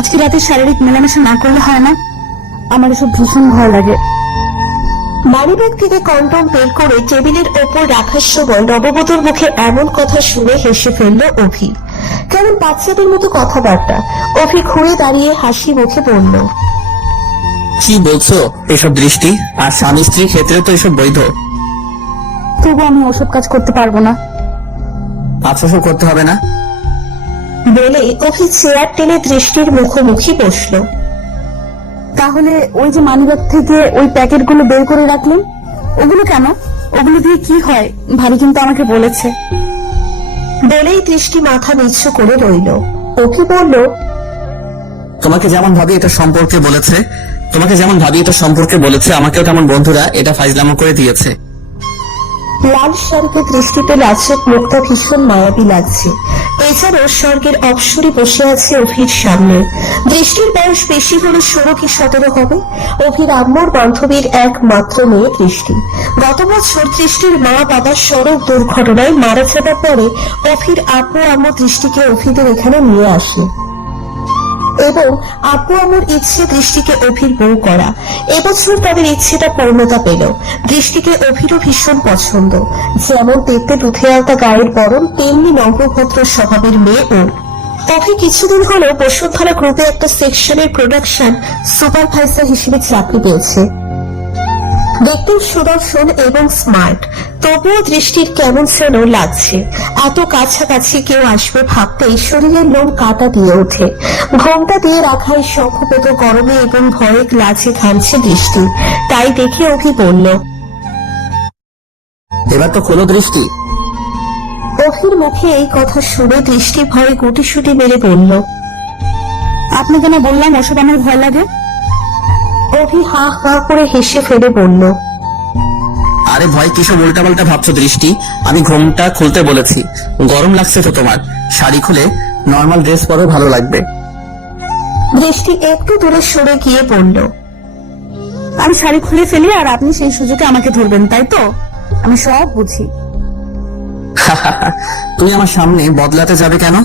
আজকে রাতে শারীরিক মেলামেশা না করলে হয় না? আমার এসব ভীষণ ভয় লাগে। মানিব্যাগ থেকে কন্ডম বের করে টেবিলের ওপর রাখার সময় নববধূর মুখে এমন কথা শুনে হেসে ফেলল অভি। কেমন বাচ্চাদের মতো কথাবার্তা। অভি ঘুরে দাঁড়িয়ে হাসি মুখে বলল, কি বলছো এসব? দৃষ্টি আর স্বামী স্ত্রীর ক্ষেত্রে তো এসব বৈধ। তবু আমি ওসব কাজ করতে পারবো না। আচ্ছা, সব করতে হবে না বলে অভি চেয়ার টেনে দৃষ্টির মুখোমুখি বসল। তাহলে ওই যে মানিব্যাগ থেকে ওই প্যাকেট গুলো বের করে রাখলেন, ওগুলো কেন? ওগুলো দিয়ে কি হয়? ভাবি কিন্তু আমাকে বলেছে। বলেই দৃষ্টি মাথা নিচু করে রইল। অভি বলল, তোমাকে যেমন ভাবি এটা সম্পর্কে বলেছে, আমাকেও তেমন বন্ধুরা এটা ফাইজলামো করে দিয়েছে। লাল শাড়িতে দৃষ্টিতে লাজুক মুখটা ভীষণ মায়াবী লাগছে। এছাড়াও স্বর্গের অপসরী বসে আছে অভির সামনে। দৃষ্টির বয়স বেশি হলে 16 কি 17 হবে। অভির আম্মুর বান্ধবীর একমাত্র মেয়ে দৃষ্টি। গত বছর দৃষ্টির মা বাবা সড়ক দুর্ঘটনায় মারা যাবার পরে অভির আম্মু দৃষ্টিকে অভিদের এখানে নিয়ে আসে এবং আব্বু আমার ইচ্ছে দৃষ্টিকে অভির বউ করা। এবছর তাদের ইচ্ছেটা পূর্ণতা পেল। দৃষ্টিকে অভিরও ভীষণ পছন্দ। যেমন দেখতে দুধে আলতা গায়ের বরণ, তেমনি নম্রভদ্র স্বভাবের মেয়ে ও। অভি কিছুদিন হলো বসুন্ধরা গ্রুপে একটা সেকশনের প্রোডাকশন সুপারভাইজার হিসেবে চাকরি পেয়েছে। দেখতে সুদর্শন এবং স্মার্ট, তবুও দৃষ্টির কেমন যেন লাগছে। এত কাছাকাছি কেউ আসবে ভাবতেই শরীরের লোম কাটা দিয়ে ওঠে। ঘোমটা দিয়ে রাখায় সংক্ষেপত গরমে এবং ভয়ে লাজে ঘামছে দৃষ্টি। তাই দেখে অভি বলল, এবার তো খোলো দৃষ্টি। অভির মুখে এই কথা শুনে দৃষ্টি ভয়ে গুটিসুটি মেরে বলল, আপনাকে না বললাম ওসব আমার ভয় লাগে? অভি হা হা করে হেসে ফেলে বলল, আরে ভয় কিসব উল্টাপাল্টা ভাবছো দৃষ্টি? আমি ঘোমটা খুলতে বলেছি। গরম লাগছে তো তোমার? শাড়ি খুলে নর্মাল ড্রেস পরো, ভালো লাগবে। দৃষ্টি একটু দূরে সরে গিয়ে বলল, আমি শাড়ি খুলে ফেলি আর আপনি সেই সুযোগে আমাকে ধরবেন, তাই তো? আমি সব বুঝি। তুমি আমার সামনে বদলাতে যাবে কেন?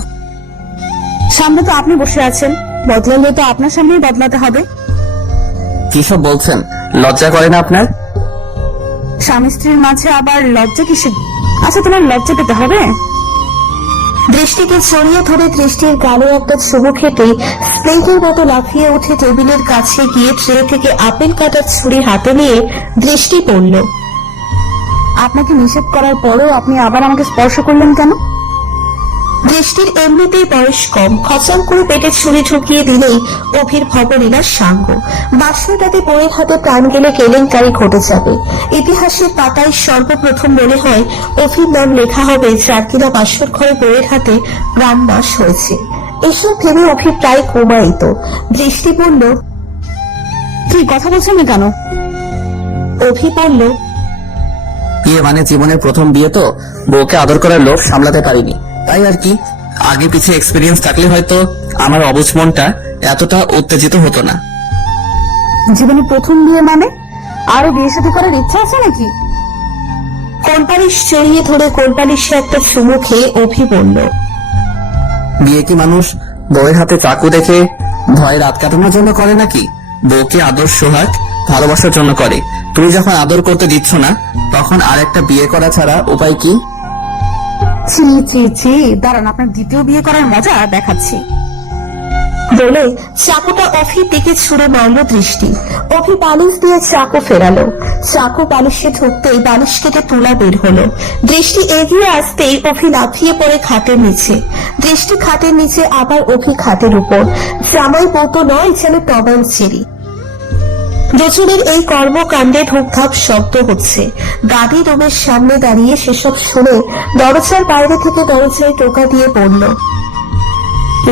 সামনে তো আপনি বসে আছেন, বদলালে তো আপনার সামনেই বদলাতে হবে। কিসব বলছেন? লজ্জা করে না আপনার? স্বামী স্ত্রীর মাঝে আবার লজ্জা কিসে? আচ্ছা, তোমার লজ্জা পেতে হবে? দৃষ্টিকে জড়িয়ে ধরে দৃষ্টির গালে একটা চুমু খেতে স্প্রিংকের মতো লাফিয়ে উঠে টেবিলের কাছে গিয়ে ট্রে থেকে আপেল কাটার ছুরি হাতে নিয়ে দৃষ্টি পড়ল, আপনাকে নিষেধ করার পরেও আপনি আবার আমাকে স্পর্শ করলেন কেন? দৃষ্টির এমনিতেই বয়স কম, খচাং করে পেটে ছুরি ঢুকিয়ে দিলেই অভির ভবলীলার সাঙ্গ। বাসরাতে বইয়ের হাতে প্রাণ গেলে কেলেঙ্কারি ঘটে যাবে। ইতিহাসের পাতায় সর্বপ্রথম মনে হয় অভির নাম লেখা হবে যার কিনা বাসর ঘরে বইয়ের হাতে প্রাণ নাশ হয়েছে। এসব ভেবে অভি প্রায় ঘুমাইত। দৃষ্টি বলল, কি কথা বলছেন না কেন? অভি বলল, বিয়ে মানে জীবনের প্রথম বিয়ে তো, বউকে আদর করার লোভ সামলাতে পারিনি, তাই আর কি। আগে পিছে এক্সপিরিয়েন্স থাকলে হয়তো আমার অবুঝ মনটা এতটা উত্তেজিত হতো না। জীবনে প্রথম বিয়ে মানে আরো বিয়ে সাথে করার ইচ্ছা আছে নাকি? কোলপালিশ জড়িয়ে ধরে কোলপালিশে একটা চুমু খেয়ে অভি বলল, বিয়ে কি মানুষ বউয়ের হাতে চাকু দেখে ভয়ে রাত কাটানোর জন্য করে নাকি? বউকে আদর সোহাগ ভালোবাসার জন্য করে। তুমি যখন আদর করতে দিচ্ছ না, তখন আর একটা বিয়ে করা ছাড়া উপায় কি? ছি ছি ছি, দাঁড়ান, আপনার দ্বিতীয় বিয়ে করার মজা দেখাচ্ছি। বলে চাকুটা অভির দিকে ছুড়ে মারল দৃষ্টি। অভি বালিশ দিয়ে চাকু ফেরালো। চাকু বালিশে ঢুকতেই বালিশ কেটে তুলা বের হলো। দৃষ্টি এগিয়ে আসতেই অভি লাফিয়ে পড়ে খাটের নিচে। দৃষ্টি খাটের নিচে, আবার অভি খাটের উপর। জামাই বউতো নয়, যেন টবাল চেরি। দুজনের এই কর্মকাণ্ডে ধূপধাপ শব্দ হচ্ছে। দাদি রুমের সামনে দাঁড়িয়ে সেসব শুনে দরজার বাইরে থেকে দরজায় টোকা দিয়ে পড়ল,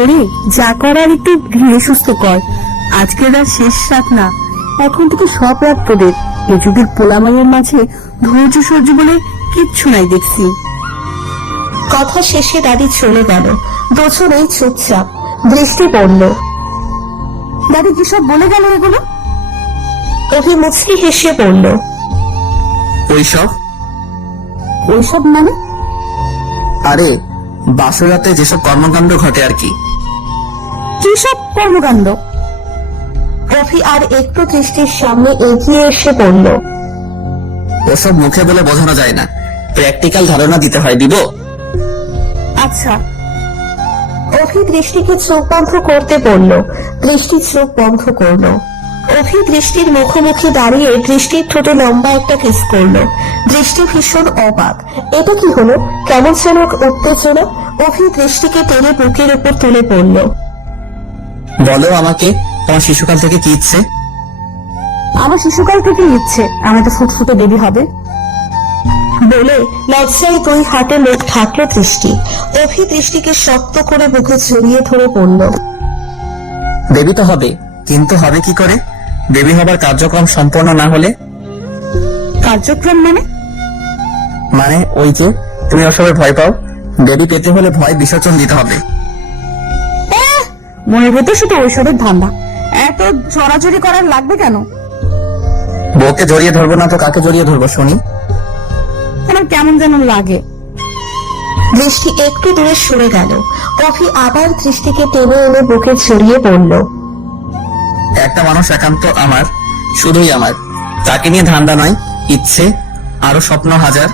ওরে, যা করার একটু ধীরে সুস্থ কর। আজকের রাত শেষ রাত না, এখন থেকে সব রাত তোদের। এ যুগের পোলামাইয়ের মাঝে ধৈর্য সহ্য বলে কিচ্ছু নাই দেখছি। কথা শেষে দাদি চলে গেল। দুজনেই চুপচাপ। দৃষ্টি পড়ল, দাদি কি সব বলে গেল এগুলো? অভি মুচকি হেসে বলল, ওইসব ওইসব মানে? আরে বাসরাতে যেসব কর্মকাণ্ড ঘটে আর কি। কি সব কর্মকাণ্ড? অভি আর একটু দৃষ্টির সামনে এগিয়ে এসে বলল, ওসব মুখে বলে বোঝানো যায় না, প্র্যাকটিক্যাল ধারণা দিতে হয়। দিব? আচ্ছা, অভি দৃষ্টিকে চোখ বন্ধ করতে বলল। দৃষ্টি চোখ বন্ধ করলো। অভি দৃষ্টির মুখোমুখি দাঁড়িয়ে দৃষ্টির ঠোঁটে লম্বা একটা কিস করলো। দৃষ্টি ভীষণ অবাক। এটা কি হলো? কেমন যেন এক উত্তেজনা। অভি দৃষ্টিকে টেনে বুকের উপর তুলে পড়ল। বলো আমাকে, তোমার শিশুকাল থেকে কি ইচ্ছে? আমার শিশুকাল থেকে ইচ্ছে আমি তো ফুটফুটে বেবি হবে। বলে লজ্জায় দুই হাতে মুখ ঢাকল দৃষ্টি। অভি দৃষ্টিকে শক্ত করে বুকে জড়িয়ে ধরে পড়ল। বেবি তো হবে, কিন্তু হবে কি করে? বেবি হবার কার্যক্রম সম্পন্ন না হলে? কার্যক্রম মানে? মানে ওই যে তুমি ওসবের ভয় পাও, বেবি পেতে হলে ভয় বিসর্জন দিতে হবে। মনের ভেতর শুধু ঐসবের ধান্দা। এত জড়াজড়ি করার লাগবে কেন? বউকে জড়িয়ে ধরবো না তো কাকে জড়িয়ে ধরবো শুনি? আমার কেমন যেন লাগে। দৃষ্টি একটু দূরে সরে গেল। অভি আবার দৃষ্টিকে টেনে এনে বুকে জড়িয়ে পড়ল। একটা মানুষ একান্ত আমার, শুধুই আমার, তাকে নিয়ে ধান্দা নয়, ইচ্ছে আরো স্বপ্ন হাজার।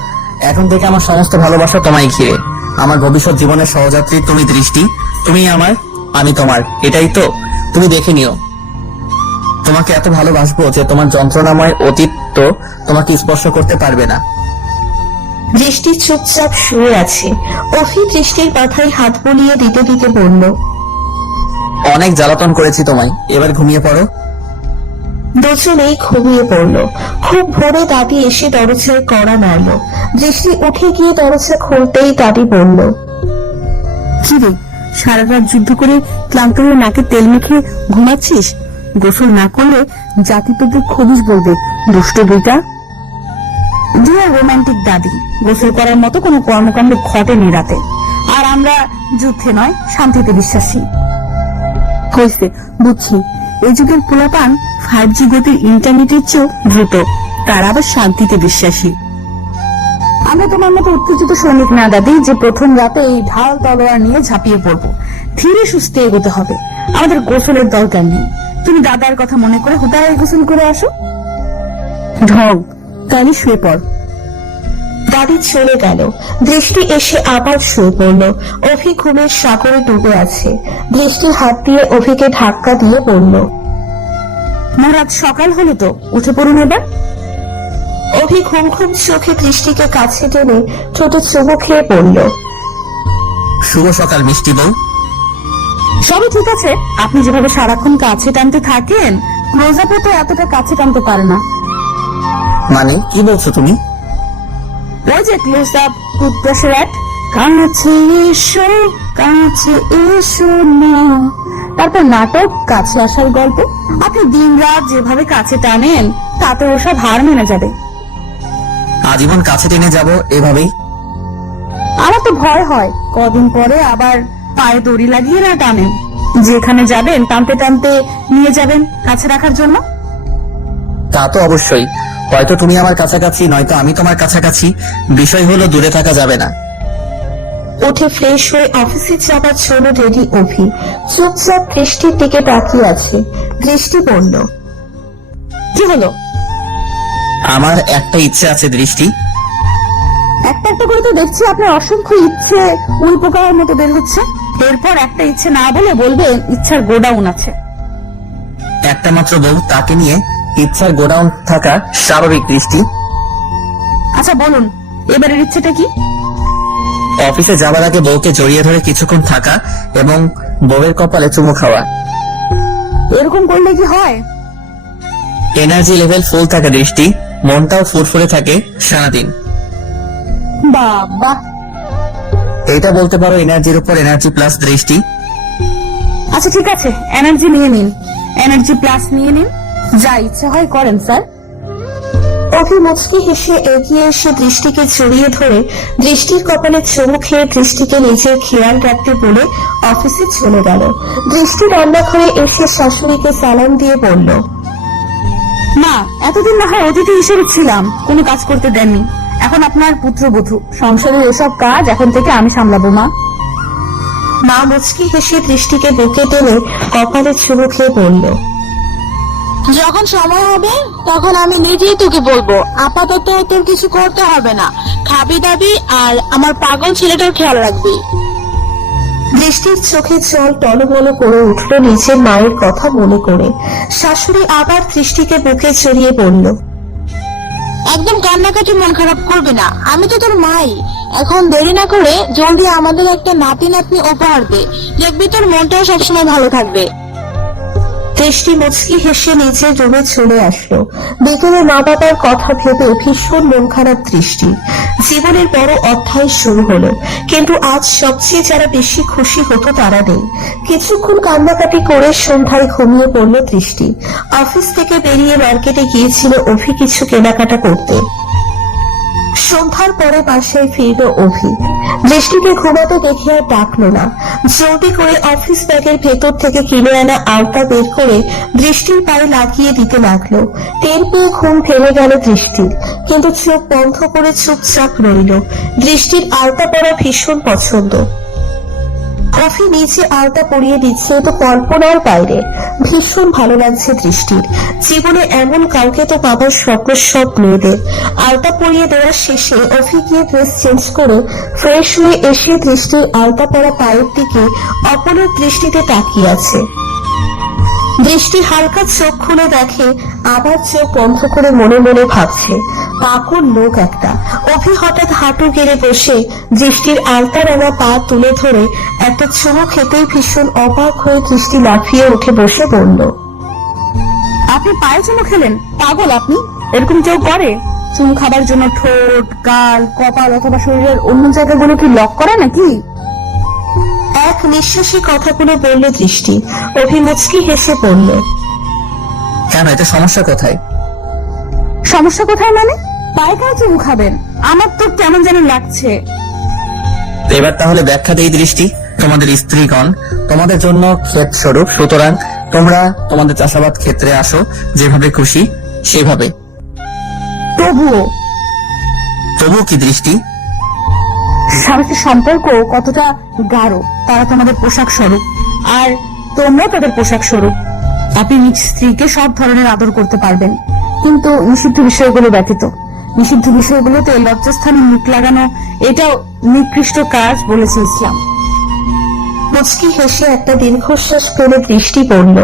এখন থেকে আমার সমস্ত ভালোবাসা তোমায় ঘিরে। আমার ভবিষ্যৎ জীবনের সহযাত্রী তুমি দৃষ্টি, তুমি আমার, আমি তোমার, এটাই তো? তুমি দেখে নিও, তোমাকে এত ভালোবাসবো যে তোমার যন্ত্রণাময় অতীত তো তোমাকে স্পর্শ করতে পারবে না। দৃষ্টি চুপচাপ শুয়ে আছে। অভি দৃষ্টির মাথায় হাত বুলিয়ে দিতে দিতে বলল, অনেক জ্বালাতন করেছি তোমায়, এবার ঘুমিয়ে পড়ো। দুজনেই ঘুমিয়ে পড়ল। খুব ভোরে দাদি এসে দরজায় কড়া নাড়ল। দৃষ্টি উঠে গিয়ে দরজা খুলতেই দাদি বলল, কি রে, সারা রাত যুদ্ধ করে ক্লান্ত হয়ে নাকে তেল মেখে ঘুমাচ্ছিস? গোসল না করলে জাতি তোকে খবিস বলবে, দুষ্ট বইটা। ডিয়ার রোমান্টিক দাদি, গোসল করার মতো কোনো কর্মকাণ্ড ঘটেনি রাতে। আর আমরা যুদ্ধে নয় শান্তিতে বিশ্বাসী। হয়েছে, বুঝছি, এই যুগের পোলাপান 5G গতির ইন্টারনেটের চেয়েও দ্রুত, তারা আবার শান্তিতে বিশ্বাসী। আমরা তোমার মতো উত্তেজিত সৈনিক না দাদি, যে প্রথম রাতে এই ঢাল তলোয়ার নিয়ে ঝাঁপিয়ে পড়বো। ধীরে সুস্থে এগোতে হবে, আমাদের গোসলের দরকার নেই। তুমি দাদার কথা মনে করে হুদায় গোসল করে আসো। ঢং, তাহলে শুয়ে পড়। দাদি চলে গেল। দৃষ্টি এসে আবার শুয়ে পড়ল। অভি ঘুমের সাগরে ডুবে আছে। দৃষ্টির হাত দিয়ে অভিকে ধাক্কা দিয়ে বলল, রাত সকাল হলো তো, উঠে পড়ুন এবার। অভি ঘুম ঘুম চোখে দৃষ্টিকে কাছে টেনে ছোট চুমু খেয়ে পড়ল। শুভ সকাল মিষ্টি বউ। সবই ঠিক আছে, আপনি যেভাবে সারাক্ষণ কাছে টানতে থাকেন, ক্লোজ আপে তো এতটা কাছে টানতে পারে না। মানে কি বলছো তুমি? ওই যে ক্লোজ আপ টুথব্রাশের অ্যাড, কাছে এসো, কাছে এসো না, তারপর নাটক, কাছে আসার গল্প। আপনি দিন রাত যেভাবে কাছে টানেন, তাতে ওসব হার মেনে যাবে। আজীবন কাছে টেনে যাব এভাবেই? আমার তো ভয় হয় কদিন পরে আবার পায়ে দড়ি লাগিয়ে না টানেন, যেখানে যাবেন টানতে টানতে নিয়ে যাবেন কাছে রাখার জন্য। তা তো অবশ্যই, হয়তো তুমি আমার কাছাকাছি, নয়তো আমি তোমার কাছাকাছি, বিষয় হলো দূরে থাকা যাবে না। উঠে ফ্রেশ হয়ে অফিসে যাবার জন্য রেডি অভি। চুপচাপ দৃষ্টির দিকে তাকিয়ে আছে। দৃষ্টি বলল, কি হলো? আমার একটা ইচ্ছে আছে দৃষ্টি। একটা একটা করে তো দেখছি আপনার অসংখ্য ইচ্ছে উই পোকার মতো বের হচ্ছে। এরপর একটা ইচ্ছে না বলে বলবেন ইচ্ছার গোডাউন আছে। একটা মাত্র বউ, তাকে নিয়ে ইচ্ছার গোডাউন থাকা স্বাভাবিক দৃষ্টি। আচ্ছা বলুন, এবারের ইচ্ছেটা কি? অফিসে যাবার আগে বউকে জড়িয়ে ধরে কিছুক্ষণ থাকা এবং বউয়ের কপালে চুমু খাওয়া। এরকম করলে কি হয়? এনার্জি লেভেল ফুল থাকে দৃষ্টি, মনটাও ফুরফুরে থাকে সারাদিন। বাবা, এটা বলতে পারো এনার্জির উপর এনার্জি প্লাস দৃষ্টি। আচ্ছা ঠিক আছে, এনার্জি নিয়ে নিন, এনার্জি প্লাস নিয়ে নিন, যা ইচ্ছা হয় করেন স্যার। অভি মুচকি হেসে এগিয়ে এসে দৃষ্টিকে জড়িয়ে ধরে দৃষ্টির কপালে চুমু খেয়ে দৃষ্টিকে নিজের খেয়াল রাখতে বলে অফিসে চলে গেল। দৃষ্টি রান্নাঘরে এসে শাশুড়িকে সালাম দিয়ে বলল, মা, এতদিন না হয় অতিথি হিসেবে ছিলাম, কোনো কাজ করতে দেননি। এখন আপনার পুত্রবধূ, সংসারের এসব কাজ এখন থেকে আমি সামলাবো মা। মা মুচকি হেসে দৃষ্টিকে বুকে টেনে কপালে চুমু খেয়ে বলল, যখন সময় হবে তখন আমি নিজেই তোকে বলবো। আপাতত তোর কিছু করতে হবে না, খাবি দাবি আর আমার পাগল ছেলেটার খেয়াল রাখবি। দৃষ্টির চোখে জল টলমল করে উঠল নিজের মায়ের কথা মনে করে। শাশুড়ি আবার দৃষ্টিকে বুকে জড়িয়ে বলল, একদম কান্নাকাটি মন খারাপ করবি না, আমি তো তোর মাই। এখন দেরি না করে জলদি আমাদের একটা নাতি নাতনি উপহার দে, দেখবি তোর মনটাও সবসময় ভালো থাকবে। দৃষ্টি মুচকি হেসে নিজের রুমে চলে আসলো। বিকেলে মা বাবার কথা ভেবে ভীষণ মন খারাপ দৃষ্টি। জীবনের বড় অধ্যায় শুরু হলো, কিন্তু আজ সবচেয়ে যারা বেশি খুশি হতো তারা নেই। কিছুক্ষণ কান্নাকাটি করে সন্ধ্যায় ঘুমিয়ে পড়ল দৃষ্টি। অফিস থেকে বেরিয়ে মার্কেটে গিয়েছিল অভি কিছু কেনাকাটা করতে। সন্ধ্যার পরে বাসায় ফিরল অভি। দৃষ্টিকে ঘুমাতে দেখে আর ডাকলো না। জলদি করে অফিস ব্যাগের ভেতর থেকে কিনে আনা আলতা বের করে দৃষ্টির পায়ে লাগিয়ে দিতে লাগলো। টের পেয়ে ঘুম ভেঙে গেল দৃষ্টির, কিন্তু চোখ বন্ধ করে চুপচাপ রইল। দৃষ্টির আলতা পরা ভীষণ পছন্দ। অভি নিচে আলতা পরিয়ে দিচ্ছে তো কল্পনার বাইরে। ভীষণ ভালো লাগছে দৃষ্টির। জীবনে এমন কাউকে তো পাবার স্বপ্ন সব মেয়েদের। আলতা পরিয়ে দেওয়ার শেষে অভি গিয়ে ড্রেস চেঞ্জ করে ফ্রেশ হয়ে এসে দৃষ্টির আলতা পরা পায়ের দিকে অপলক দৃষ্টিতে তাকিয়ে আছে। দৃষ্টি হালকা চোখ খুলে দেখে, আবার চোখ বন্ধ করে মনে মনে ভাবছে, পাগল লোক একটা। অভি হঠাৎ হাঁটু গেড়ে বসে দৃষ্টির আলতা রাঙা পা তুলে ধরে একটা চুমু খেতেই ভীষণ অবাক হয়ে দৃষ্টি লাফিয়ে উঠে বসে বলল, আপনি পায়ে চুমু খেলেন? পাগল আপনি! এরকম কেউ করে? চুমু খাবার জন্য ঠোঁট, গাল, কপাল অথবা শরীরের অন্য জায়গাগুলো কি লক করে নাকি? এক নিঃশ্বাসী কথাগুলো বলল দৃষ্টি। অভি মুচকি হেসে বলল, কেন, এতে সমস্যা কোথায়? সমস্যা কোথায় মানে? পায়ে কেন চুমু খাবেন? আমার তো কেমন যেন লাগছে। এবার তাহলে ব্যাখ্যা দেই দৃষ্টি। তোমাদের স্ত্রীগণ তোমাদের জন্য ক্ষেত স্বরূপ, সুতরাং তোমরা তোমাদের চাষাবাদ ক্ষেত্রে আসো, যেভাবে খুশি সেভাবে। তবুও কি দৃষ্টি? স্বামীর সম্পর্ক কতটা গাঢ়, তারা তোমাদের পোশাক স্বরূপ আর তোমরা তাদের পোশাক স্বরূপ। আপনি নিজ স্ত্রীকে সব ধরনের আদর করতে পারবেন, কিন্তু নিষিদ্ধ বিষয়গুলো ব্যতীত। নিষিদ্ধ বিষয়গুলোতে লজ্জাস্থানে মুখ লাগানো এটাও নিকৃষ্ট কাজ বলেছে ইসলাম। মুচকি হেসে একটা দীর্ঘশ্বাস ফেলে দৃষ্টি বলল,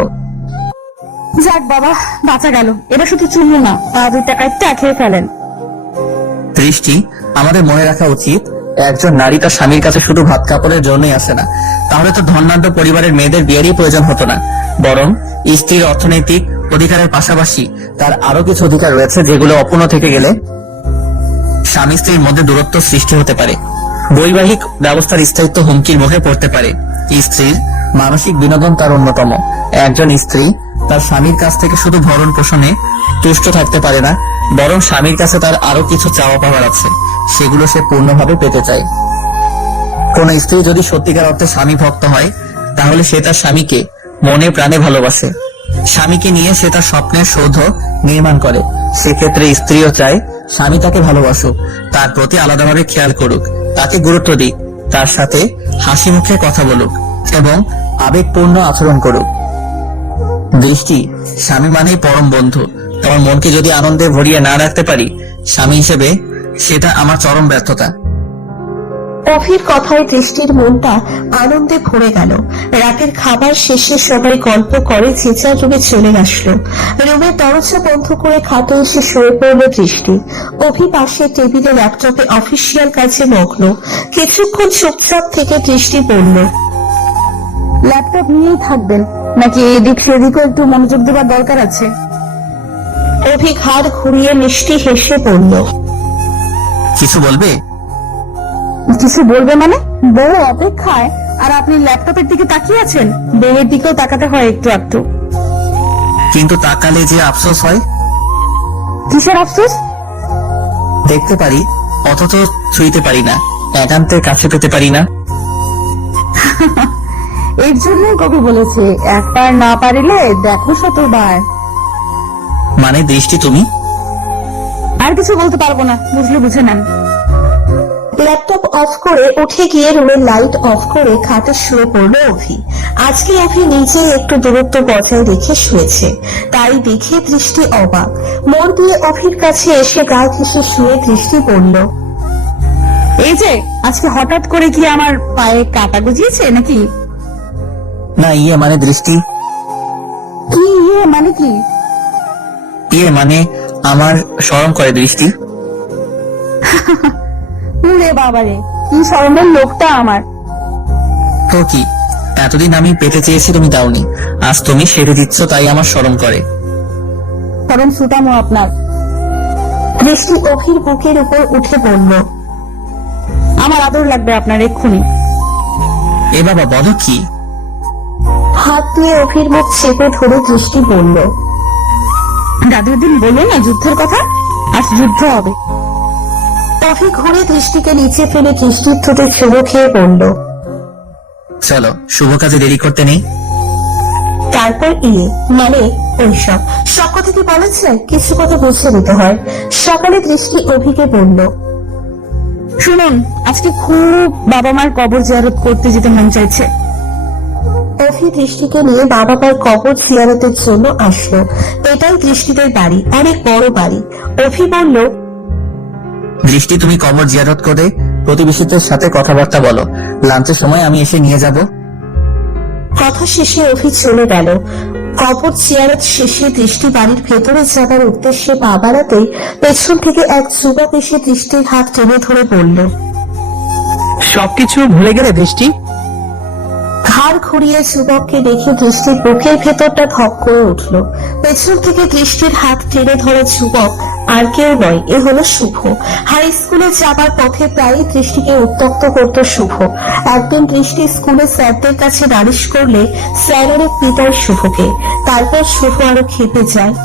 যাক বাবা, বাঁচা গেল। এবার শুধু চুমু না, পা দুইটা কাটটা খেয়ে ফেলেন। দৃষ্টি, আমাদের মনে রাখা উচিত, একজন নারী তার স্বামীর কাছে শুধু ভাত কাপড়ের জন্যই আসে না। তাহলে তো ধনাঢ্য পরিবারের মেয়েদের বিয়েরই প্রয়োজন হতো না। বরং স্ত্রীর অর্থনৈতিক অধিকারের পাশাপাশি তার আরো কিছু অধিকার রয়েছে, যেগুলো অপূর্ণ থেকে গেলে স্বামী স্ত্রীর মধ্যে দূরত্ব সৃষ্টি হতে পারে। বৈবাহিক ব্যবস্থার স্থায়িত্ব হুমকির মুখে পড়তে পারে। স্ত্রীর মানসিক বিনোদন তার অন্যতম। একজন স্ত্রী তার স্বামীর কাছ থেকে শুধু ভরণ পোষণে তুষ্ট থাকতে পারে না, বরং স্বামীর কাছে তার আরো কিছু চাওয়া পাওয়ার আছে, সেগুলো সে পূর্ণভাবে পেতে চায়। কোন স্ত্রী যদি সত্যিকার অর্থে স্বামী ভক্ত হয়, তাহলে সে তার স্বামীকে মনে প্রাণে ভালোবাসে। স্বামীকে নিয়ে সে তার স্বপ্নের সৌধ নির্মাণ করে। সেক্ষেত্রে স্ত্রীও চায় স্বামী তাকে ভালোবাসুক, তার প্রতি আলাদাভাবে খেয়াল করুক, তাকে গুরুত্ব দিক, তার সাথে হাসি মুখে কথা বলুক এবং আবেগপূর্ণ আচরণ করুক। দৃষ্টি, স্বামী মানেই পরম বন্ধু। তোমার মনকে যদি আনন্দে ভরিয়ে না রাখতে পারি স্বামী হিসেবে, সেটা আমার চরম ব্যর্থতা। অভির কথায় দৃষ্টির মনটা আনন্দে ভরে গেল। রাতের খাবার শেষে সবাই গল্প করে যে যার রুমে চলে আসলো। রুমের দরজা বন্ধ করে খাটে এসে শুয়ে পড়ল দৃষ্টি। অভি পাশে টেবিলে ল্যাপটপে অফিসিয়াল কাজে মগ্ন। কিছুক্ষণ চুপচাপ থেকে দৃষ্টি বলল, ল্যাপটপ নিয়েই থাকবেন নাকি এদিক সেদিকও একটু মনোযোগ দেওয়ার দরকার আছে? অভি ঘাড় ঘুরিয়ে মিষ্টি হেসে বলল, কিছু বলবে? কিছু বলবে মানে? বউ অপেক্ষায় আর আপনি ল্যাপটপের দিকে তাকিয়ে আছেন? বউয়ের দিকেও তাকাতে হয় একটু একটু। কিন্তু তাকালে যে আফসোস হয়। কিসের আফসোস? দেখতে পারি অথচ ছুঁইতে পারি না, একান্তের কাছে পেতে পারি না। এর জন্যই কবি বলেছে, একবার না পারিলে দেখো শতবার। মানে দৃষ্টি, তুমি আর কিছু বলতে পারবো না, বুঝলে বুঝে নেন। ল্যাপটপ অফ করে উঠে গিয়ে রুমের লাইট অফ করে খাটে শুয়ে পড়লো অভি। আজকে অভি নিজেই একটু দূরত্ব বজায় রেখে শুয়েছে, তাই দেখে দৃষ্টি অবাক। মোড় দিয়ে অভির কাছে এসে গা ঘেঁষে শুয়ে দৃষ্টি বলল, এই যে আজকে হঠাৎ করে কি আমার পায়ে কাটা গজিয়েছে নাকি? না, মানে দৃষ্টি, কি মানে কি? মানে আমার শরম করে দৃষ্টি। রে বাবারে, কি শরমের লোকটা আমার। তো কি, এতদিন আমি পেতে চেয়েছি, তুমি দাওনি, আজ তুমি সেরে দিচ্ছ, তাই আমার শরম করে। শরম সুতামো আপনার। দৃষ্টি অভির বুকের উপর উঠে বলল, আমার আদর লাগবে আপনার এক্ষুনি। এ বাবা, বলো কি? হাত দিয়ে অভির মুখ চেপে ধরে দৃষ্টি বলল, দাদুর বললো না যুদ্ধের কথা, আজ যুদ্ধ হবে। অভি ঘুরে দৃষ্টিকে নিচে ফেলে দৃষ্টির ঠোঁটে চুমো খেয়ে বলল, চলো, শুভ কাজে দেরি করতে নেই। তারপর মানে ওইসব সব কথা কি বলা যায়? কিছু কথা বুঝে নিতে হয়। সকালে দৃষ্টি অভিকে বলল, শুনুন, আজকে খুব বাবা মার কবর জিয়ারত করতে যেতে মন চাইছে। অভি দৃষ্টিকে নিয়ে বাবা মার কবর জিয়ারতের জন্য আসলো। এটাই দৃষ্টিদের বাড়ি, অনেক বড় বাড়ি। অভি বলল, দৃষ্টি, তুমি কবর জিয়ারত করে প্রতিবেশীদের সাথে কথাবার্তা বলো, লাঞ্চের সময় আমি এসে নিয়ে যাব। কথা শেষে অভি চলে গেল। কবর জিয়ারত শেষে দৃষ্টি বাড়ির ভেতরে যাবার উদ্দেশ্যে পা বাড়াতেই পেছন থেকে এক যুবক এসে দৃষ্টির হাত টেনে ধরে বলল, সবকিছু ভুলে গেলে দৃষ্টি? ঘাড় ঘুরিয়ে যুবককে দেখে দৃষ্টির বুকের ভেতরটা ধক করে উঠল। পেছন থেকে দৃষ্টির হাত টেনে ধরে যুবক আর কেউ নয়, এ হলো শুভ। হাই স্কুলে যাবার পথে প্রায়ই দৃষ্টিকে উত্ত্যক্ত করত শুভ। একদিন দৃষ্টি স্কুলে স্যারদের কাছে নালিশ করলে স্যার অনেক পিটায় শুভকে। তারপর শুভ আরো খেপে যায়।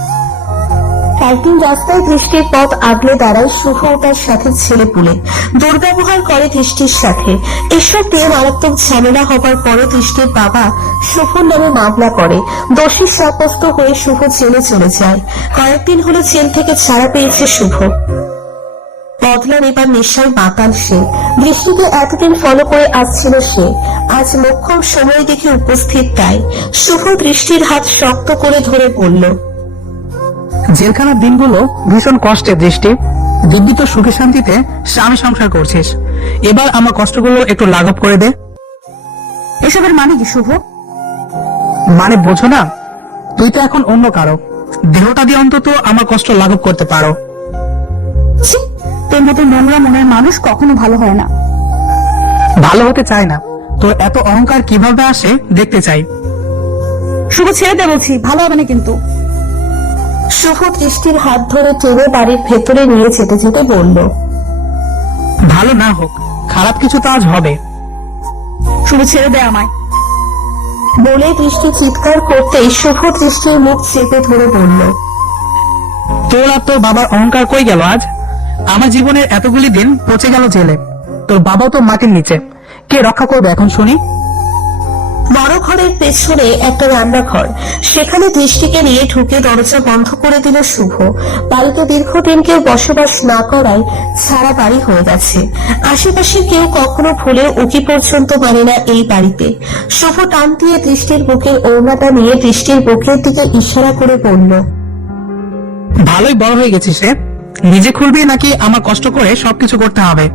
একদিন রাস্তায় দৃষ্টির পথ আগলে দাঁড়ায় শুভ ও তার সাথে ছেলে পুলে দুর্ব্যবহার করে দৃষ্টির সাথে। এসব দিয়ে মারাত্মক ঝামেলা হবার পরে দৃষ্টির বাবা শুভর নামে মামলা করে। দোষী সাব্যস্ত হয়ে শুভ জেলে চলে যায়। কয়েকদিন হলো জেল থেকে ছাড়া পেয়েছে শুভ। বদলা নেবার নেশায় মাতাল সে। দৃষ্টিকে এতদিন ফলো করে আসছিল সে, আজ মোক্ষম সময় দেখে উপস্থিত তাই। শুভ দৃষ্টির হাত শক্ত করে ধরে বলল, জেলখানার দিনগুলো ভীষণ কষ্টের দৃষ্টি। দিব্যি তো সুখে শান্তিতে স্বামী সংসার করছিস, এবার আমার কষ্টগুলো একটু লাঘব করে দে। এসবের মানে কি শুভ? মানে বোঝো না? তুই তো এখন অন্য কারো, দেহটা দিয়ে অন্তত আমার কষ্ট লাঘব করতে পারো। ছি, তোর মতো নোংরা মনের মানুষ কখনো ভালো হয় না। ভালো হতে চাই না, তোর এত অহংকার কিভাবে আসে দেখতে চাই। শুভ ছেড়ে দে বলছি, ভালো হবে না কিন্তু। শুভ দৃষ্টির হাত ধরে টেনে বাড়ির ভেতরে নিয়ে যেতে যেতে বলল, ভালো না হোক, খারাপ কিছু তো আজ হবে। শুভ ছেড়ে দে আমায়। বলে দৃষ্টি চিৎকার করতেই শুভ দৃষ্টির মুখ চেপে ধরে বলল, তোর আর তোর বাবার অহংকার কই গেল আজ? আমার জীবনের এতগুলি দিন পচে গেল জেলে, তোর বাবাও তো মাটির নিচে, কে রক্ষা করবে এখন শুনি? বড় ঘরের পেছনে একটা রান্নাঘর, সেখানে দৃষ্টিকে নিয়ে ঢুকে দরজা বন্ধ করে দিল শুভ। বাড়িতে দীর্ঘদিন কেউ বসবাস না করায় ছাড়া বাড়ি হয়ে গেছে। আশেপাশে কেউ কখনো ভুলেও উকি পর্যন্ত মানে না এই বাড়িতে। শুভ টান দিয়ে দৃষ্টির বুকের ওড়নাটা নিয়ে দৃষ্টির বুকের দিকে ইশারা করে বলল, ভালোই বড় হয়ে গেছিস রে, নিজে খুলবি নাকি আমার কষ্ট করে সবকিছু করতে হবে?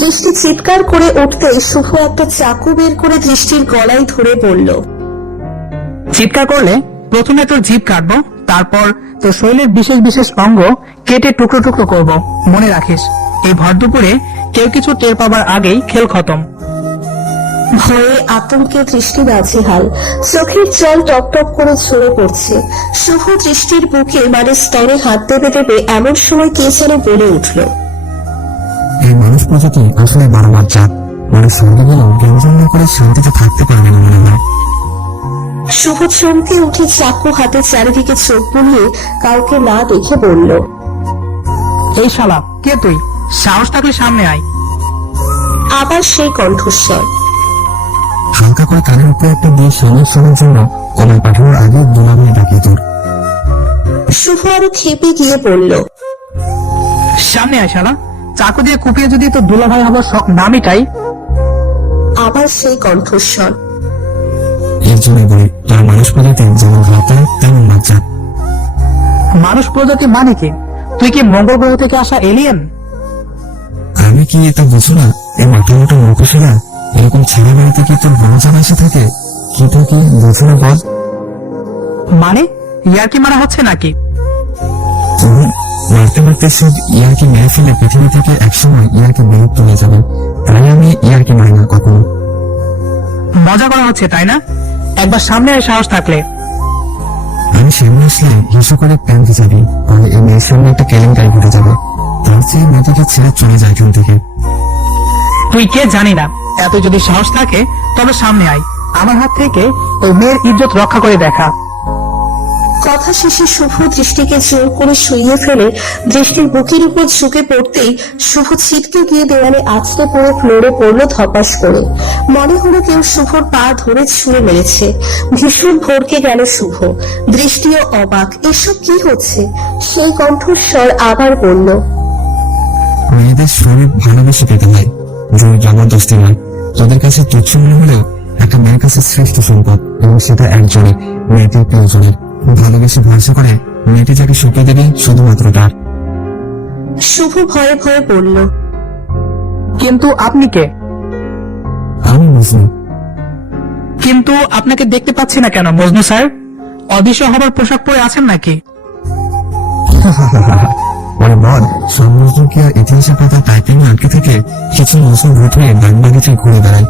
দৃষ্টি চিৎকার করে উঠতে শুভ একটা চাকু বের করে দৃষ্টির গলায় ধরে বলল, চিৎকার করলে প্রথমে তোর জিভ কাটবো, তারপর তোর শরীরের বিশেষ বিশেষ অঙ্গ কেটে টুকরো টুকরো করব। মনে রাখিস, এই ভর দুপুরে কেউ কিছু টের পাবার আগেই খেল খতম। ভয়ে আতঙ্কে দৃষ্টি নাজেহাল, চোখের জল টপটপ করে ঝরে পড়ছে। শুভ দৃষ্টির বুকে মানে স্তরে হাত দেবে দেবে এমন সময় কে যেন বলে উঠল, এই মানুষ প্রজাতি আসলে বারবার জাত, মানে সঙ্গে গেলেও জ্ঞান না করে শান্তিতে থাকতে পারবে না মনে হয়। শুভ চমকে উঠে চাকু হাতে চারিদিকে চোখ বুলিয়ে কাউকে না দেখে বলল, এই শালা, কে তুই? সাহস থাকলে সামনে আয়। আবার সেই কণ্ঠস্বর। হালকা করে কানের উপরে একটা দিয়ে সামনের সময়ের জন্য কমায় পাঠানোর আগে দুলাভাই ডাকে তোর। শুভ আরো খেপে গিয়ে বলল, সামনে আয় শালা, চাকু দিয়ে কুপিয়ে যদি তোর দুলাভাই হবার শখ না মিটাই। আবার সেই কণ্ঠস্বর। এর জন্য বলি তোরা মানুষ প্রজাতি যেমন ভাতা তেমন বাচ্চা। মানুষ প্রজাতি মানে কি? তুই কি মঙ্গল গ্রহ থেকে আসা এলিয়েন? আমি কি এটা বুঝো না? এই মোটা মোটা মুখোশেরা এরকম ছেলে বাড়িতে কি তোর বউ জানা এসে থাকে? কিন্তু কি বুঝো না বল? মানে ইয়ার কি মারা হচ্ছে নাকি? তুমি মারতে মারতে সব ইয়ারকে মেরে ফেলে পৃথিবী থেকে একসময় ইয়ারকে বিলুপ্ত হয়ে যাবে। তাই আমি ইয়ারকে মারি না কখনো। মজা করা হচ্ছে তাই না? একবার সামনে আয় সাহস থাকলে। আমি সামনে আসলে হিসু করে প্যান্ট যাবি, আর এই মেয়ের সামনে একটা কেলেঙ্কারি ঘটে যাবে। তার চেয়ে মেয়েটাকে ছেড়ে চলে যায় এখান থেকে। তুই কে জানি না, এত যদি সাহস থাকে তবে সামনে আয়, আমার হাত থেকে ওই মেয়ের ইজ্জত রক্ষা করে দেখা। কথা শেষে শুভ দৃষ্টিকে জোর করে শুইয়ে ফেলে দৃষ্টির বুকের উপর ঝুঁকে পড়তেই শুভ ছিটকে গিয়ে দেওয়ালে আছড়ে পড়ে ফ্লোরে পড়লো ধপাস করে। মনে হলো কেউ শুভর পা ধরে ছুঁড়ে মেরেছে। ভীষণ ভরকে গেল শুভ, দৃষ্টিও অবাক। এসব কি হচ্ছে? সেই কণ্ঠস্বর আবার বলল, মেয়েদের শরীর ভালোবেসে পেতে হয়, জোর জবরদস্তি নয়। তোদের কাছে তুচ্ছ মনে হলেও একটা মেয়ের কাছে শ্রেষ্ঠ সম্পদ, এবং সেটা একজনের, মেয়েটির প্রিয়জনের। ভালোবেসে ভরসা করে মেয়েটি যাকে সুখে দেবে শুধুমাত্র তার। শুভ ভয়ে ভয়ে বলল, কিন্তু আপনি কে? আমি মজনু। কিন্তু আপনাকে দেখতে পাচ্ছি না কেন মজনু স্যার? অদৃশ্য হবার পোশাক পরে আছেন নাকি? ওরে বল, সব মজনু কি আর ইতিহাসের পাতা টাইপিং আটকে থেকে কিছু বছর ভূত হয়ে বাগ বাগিচায় ঘুরে বেড়ায়?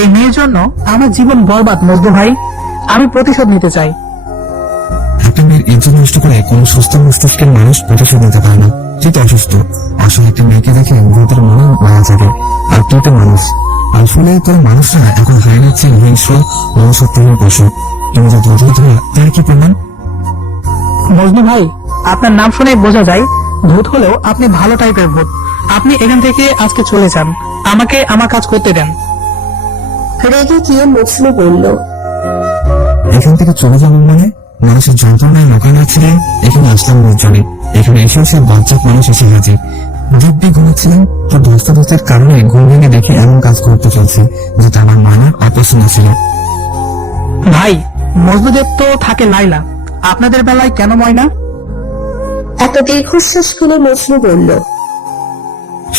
এই মেয়ের জন্য আমার জীবন বরবাদ মজনু ভাই, আমি প্রতিশোধ নিতে চাই। একটা মেয়ের ইজ্জত নষ্ট করে কোন সুস্থ মস্তিষ্কের মানুষ প্রতিশোধ নিতে পারে না। তুই তো অসুস্থ, আসলে একটা মেয়েকে দেখে ভূতের মনে মারা যাবে। আর তুই তো মানুষ। আসলে তোর মানুষরা এখন হারিয়ে চেয়ে হিংস্র মনুষ্যত্বের পশু। তুমি যে দুধ ধরা তার কি প্রমাণ? মজনু ভাই, আপনার নাম শুনে বোঝা যায় ভূত হলেও আপনি ভালো টাইপের ভূত। আপনি এখান থেকে আজকে চলে যান, আমাকে আমার কাজ করতে দেন। রেগে গিয়ে মজনু বলল, এখান থেকে চলে যাবো মানে? মানুষের যন্ত্রণায় লোকানো ছিলেন, এখানে আসলাম নির্জনে। এখানে এসেও সে বজ্জাত মানুষ এসে হাজির। দিব্যি ঘুমাচ্ছিলেন, তোর ধস্তাধস্তির কারণে ঘুম ভেঙে দেখে এমন কাজ করতে চলছে যেটা আমার মানার অপছন্দ ছিল। ভাই, মজনুদের তো থাকে লাইলা, আপনাদের বেলায় কেন ময়না? একটা দীর্ঘশ্বাস ফেলে মজনু বলল,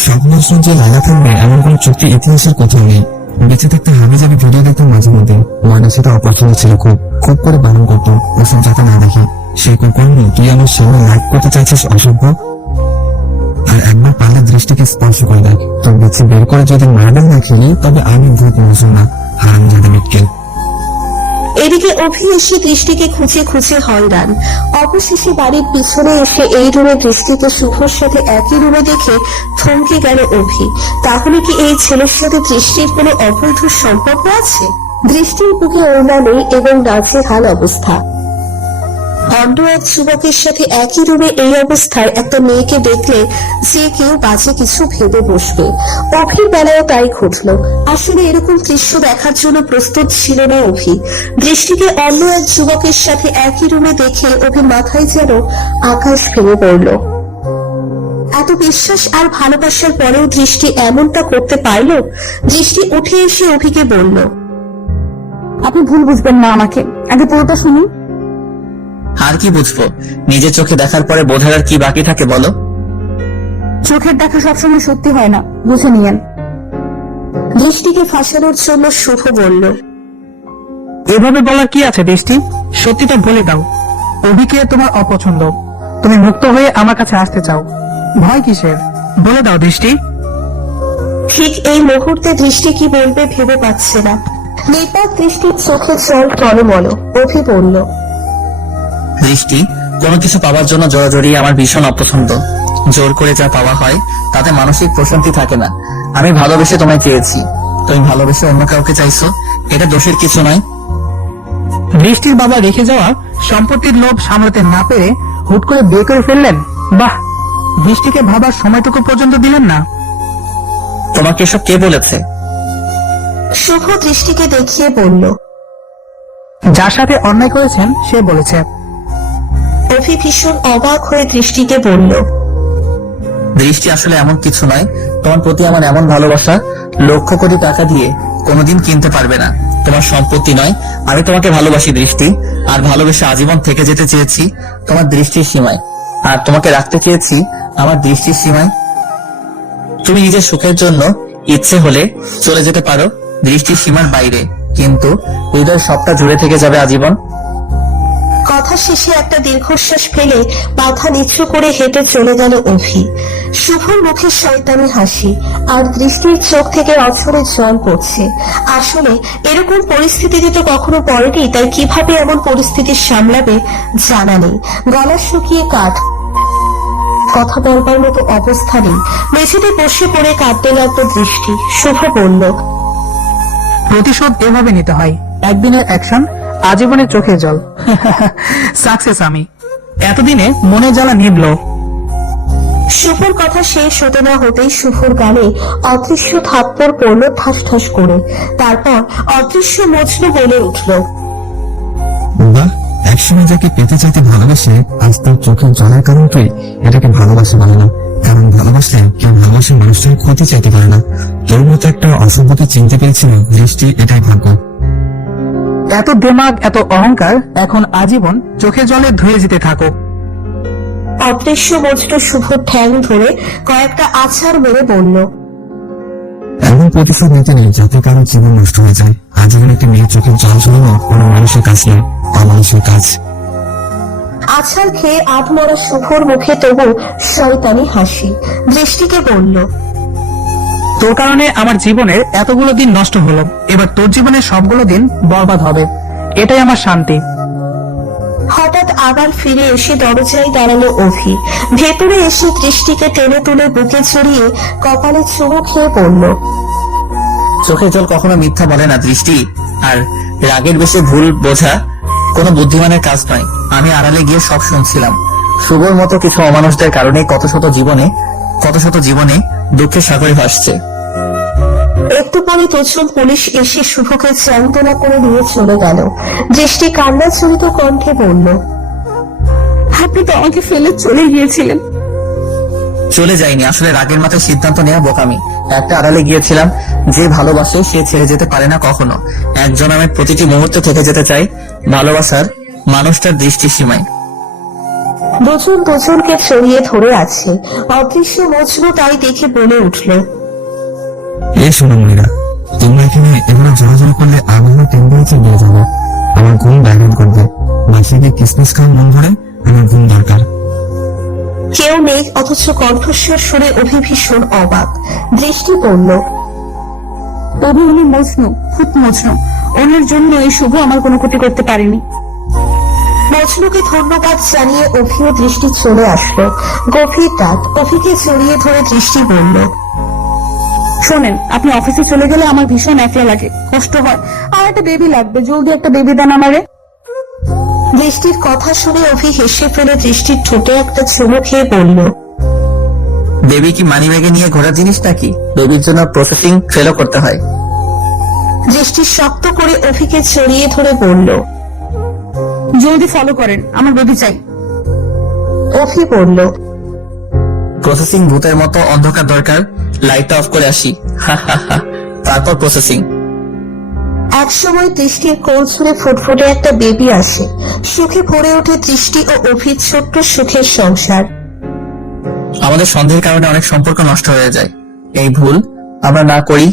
সব মানুষ যে লাইলা থাকবে এমন কোন চুক্তি ইতিহাসের কোথাও নেই। বেঁচে থাকতে হাবি যাবি ভিডিও দেখতাম মাঝে মধ্যে, ময়না সেটা অপছন্দ ছিল, খুব খুব করে বারণ করতো ওসব যাতে না দেখি। সেই কর্ম তুই আমার সামনে লাইক করতে চাইছিস অসভ্য। আর একবার পারলে দৃষ্টিকে স্পর্শ করে দেখ, তোর বেঁচে বের করে যদি মার্বেল না খেলি তবে আমি ভূত মজুর না, হারাম যাতে মিটকেল। এদিকে অভি এসে দৃষ্টিকে খুঁজে খুঁজে হয়রান। অবশেষে বাড়ির পিছনে এসে এই রুমে দৃষ্টিকে শুভর সাথে একই রুমে দেখে থমকে গেল অভি। তাহলে কি এই ছেলের সাথে দৃষ্টির কোনো অবৈধ সম্পর্ক আছে? দৃষ্টির বুকে ওড়না নেই এবং নাজেহাল অবস্থা। অন্য এক যুবকের সাথে একই রুমে এই অবস্থায় একটা মেয়েকে দেখলে যে কেউ বাজে কিছু ভেবে বসবে। অভির বেলায়ও তাই ঘটলো। আসলে এরকম দৃশ্য দেখার জন্য প্রস্তুত ছিল না অভি। দৃষ্টিকে অন্য এক যুবকের সাথে একই রুমে দেখে অভির মাথায় যেন আকাশ ভেঙে পড়ল। এত বিশ্বাস আর ভালোবাসার পরেও দৃষ্টি এমনটা করতে পারলো? দৃষ্টি উঠে এসে অভিকে বলল, আপনি ভুল বুঝবেন না আমাকে, আগে পুরোটা শুনুন। আর কি বুঝবো? নিজের চোখে দেখার পরে বোঝার আর কি বাকি থাকে বলো? চোখের দেখা সবসময় সত্যি হয় না, বুঝে নিয়েন। দৃষ্টিকে ফাঁসানোর জন্য শুভ বলল, এভাবে বলার কি আছে দৃষ্টি? সত্যিটা বলে দাও, অভিকে তোমার অপছন্দ, তুমি মুক্ত হয়ে আমার কাছে আসতে চাও, ভয় কিসের? বলে দাও দৃষ্টি। ঠিক এই মুহূর্তে দৃষ্টি কি বলবে ভেবে পাচ্ছে না। নির্বাক দৃষ্টির চোখে জল টলমল। অভি বলল, দৃষ্টি, কোনো কিছু পাওয়ার জন্য জোরাজোরি আমার ভীষণ অপছন্দ। জোর করে যা পাওয়া হয় তাতে মানসিক প্রশান্তি থাকে না। আমি ভালোবেসে তোমায় চেয়েছি, তুমি ভালোবেসে অন্য কাউকে চাইছো, এটা দোষের কিছু নয়। দৃষ্টির বাবা রেখে যাওয়া সম্পত্তির লোভ সামলাতে না পেরে হুট করে বিয়ে করে ফেললেন। বাহ, দৃষ্টিকে ভাবার সময়টুকু পর্যন্ত দিলেন না। তোমাকে এসব কে বলেছে? শুভ দৃষ্টিকে দেখিয়ে বলল, যার সাথে অন্যায় করেছেন সে বলেছে। অভি ভীষণ অবাক হয়ে দৃষ্টিকে বলল, দৃষ্টি আসলে এমন কিছু নয়। তোমার প্রতি আমার এমন ভালোবাসা লক্ষ কোটি টাকা দিয়ে কোনোদিন কিনতে পারবে না। তোমার সম্পত্তি নয়, আমি তোমাকে ভালোবাসি দৃষ্টি। আর ভালোবেসে আজীবন থেকে যেতে চেয়েছি তোমার দৃষ্টির সীমায়, আর তোমাকে রাখতে চেয়েছি আমার দৃষ্টির সীমায়। তুমি নিজের সুখের জন্য ইচ্ছে হলে চলে যেতে পারো দৃষ্টির সীমার বাইরে, কিন্তু হৃদয় সবটা জুড়ে থেকে যাবে আজীবন। কথা শেষে একটা দীর্ঘশ্বাস ফেলে মাথা নিচু করে হেঁটে চলে গেল অভি। শুভর মুখে শয়তানি হাসি, আর দৃষ্টির চোখ থেকে অঝরে জল পড়ছে। আসলে এরকম পরিস্থিতিতে তো কখনো পড়েনি, তাই কিভাবে এমন পরিস্থিতি সামলাবে জানা নেই। গলা শুকিয়ে কাঠ, কথা বলবার মতো অবস্থা নেই। মেঝেতে বসে পড়ে কাঁদতে লাগলো দৃষ্টি। শুভ বলল, প্রতিশোধ এভাবে নিতে হয়, একদিনের অ্যাকশন আজীবনের চোখের জল। সাকসেস আমি। এতদিনে মনে জ্বালা নিভল। শুভর কথা শেষ হতে না হতেই শুভর গালে অদৃশ্য থাপ্পড় পড়ল ঠাস ঠাস করে। তারপর অদৃশ্য মজনু বলে উঠল, বাহ, একসময় যাকে পেতে চাইতে ভালোবাসে আজ তার চোখের জলের কারণ তুই এটাকে ভালোবাসা বলে না। কারণ ভালোবাসলে কেউ ভালোবাসার মানুষটার ক্ষতি চাইতে পারে না। তোর মতো একটা অসভ্যকে চিনতে পেরেছিল দৃষ্টি, এটাই ভাগ্য। এত দিমাগ, এত অহংকার, এখন আজীবন চোখের জলে ধুয়ে যেতে থাকো। অদৃশ্য মজনু শুভর ঠ্যাং ধরে কয়েকটা আছাড় মেরে বলল, এমন প্রতিশোধ নিতে নেই যাতে কারো জীবন নষ্ট হয়ে যায়। আজীবন একটা মেয়ের চোখের জল ঝরানো কোনো মানুষের কাজ নয়, অমানুষের কাজ। আছাড় খেয়ে আধমরা শুভর মুখে তবু শয়তানি হাসি। দৃষ্টিকে বলল, তোর কারণে আমার জীবনের এতগুলো দিন নষ্ট হলো, এবার তোর জীবনের সবগুলো দিন বরবাদ হবে, এটাই আমার শান্তি। হঠাৎ আবার ফিরে এসে দরজায় দাঁড়ালো অভি। ভেতরে এসে দৃষ্টিকে টেনে তুলে বুকে জড়িয়ে কপালে চুমু খেয়ে পড়ল, চোখের জল কখনো মিথ্যা বলে না দৃষ্টি, আর রাগের বেশি ভুল বোঝা কোনো বুদ্ধিমানের কাজ নয়। আমি আড়ালে গিয়ে সব শুনছিলাম। শুভর মতো কিছু অমানুষদের কারণে কত শত জীবনে দুঃখের সাগরে ভাসছে। একটু পরে 2 জন পুলিশ এসে শুভকে চান্তনা করে নিয়ে চলে গেল। দৃষ্টি কান্না জড়িত কণ্ঠে বলল, আপনি তো আমাকে ফেলে চলে গিয়েছিলেন। চলে যাইনি, আসলে রাগের মাথায় সিদ্ধান্ত নেওয়া বোকামি। একটা আড়ালে গিয়েছিলাম। যে ভালোবাসে সে ছেড়ে যেতে পারে না কখনো। একজন আমি প্রতিটি মুহূর্তে থেকে যেতে চাই ভালোবাসার মানুষটার দৃষ্টির সীমায়। 2 জন 2 জনকে জড়িয়ে ধরে আছে। অদৃশ্য মজনু তাই দেখে বলে উঠল, এই সোনামণিরা, তোমরা এখানে এগুলো জোরাজোরি করলে আবহাওয়া টেম্পারেচার বেড়ে যাবে। আমার ঘুম ব্যাঘাত করবে। বাসায় গিয়ে কিসমিস খাওয়া মন ভরে আমার ঘুম দরকার। কেউ নেই, অথচ কণ্ঠস্বর শুনে অভি ভীষণ অবাক। দৃষ্টি পড়ল, তবে উনি মজনু, খুব মজনু। ওনার জন্য এই শুভ আমার কোনো ক্ষতি করতে পারেনি। মজনুকে ধন্যবাদ জানিয়ে অভি ও দৃষ্টি চলে আসলো। গভীর রাত। অভিকে জড়িয়ে ধরে দৃষ্টি বলল, শোনেন, আপনি অফিসে চলে গেলে আমার ভীষণ একলা লাগে, কষ্ট হয়। আর একটা বেবি লাগবে, জলদি একটা বেবি দেন আমারে। দৃষ্টির কথা শুনে অভি হেসে ফেলে দৃষ্টির ঠোঁটে একটা চুমু খেয়ে বলল, বেবি কি মানি ব্যাগে নিয়ে ঘোরার জিনিস নাকি? বেবির জন্য প্রসেসিং ফেলো করতে হয়। দৃষ্টি শক্ত করে অভিকে জড়িয়ে ধরে বলল, জলদি ফলো করেন, আমার বেবি চাই। অভি বলল, প্রসেসিং ভূতের মতো অন্ধকার দরকার, লাইটটা অফ করে আসি। তারপর প্রসেসিং। একসময় দৃষ্টির কোল ছুঁড়ে ফুটফুটে একটা বেবি আসে। সুখে ভরে ওঠে দৃষ্টি ও অভির ছোট্ট সুখের সংসার। আমাদের সন্দেহের কারণে অনেক সম্পর্ক নষ্ট হয়ে যায়। এই ভুল আমরা না করি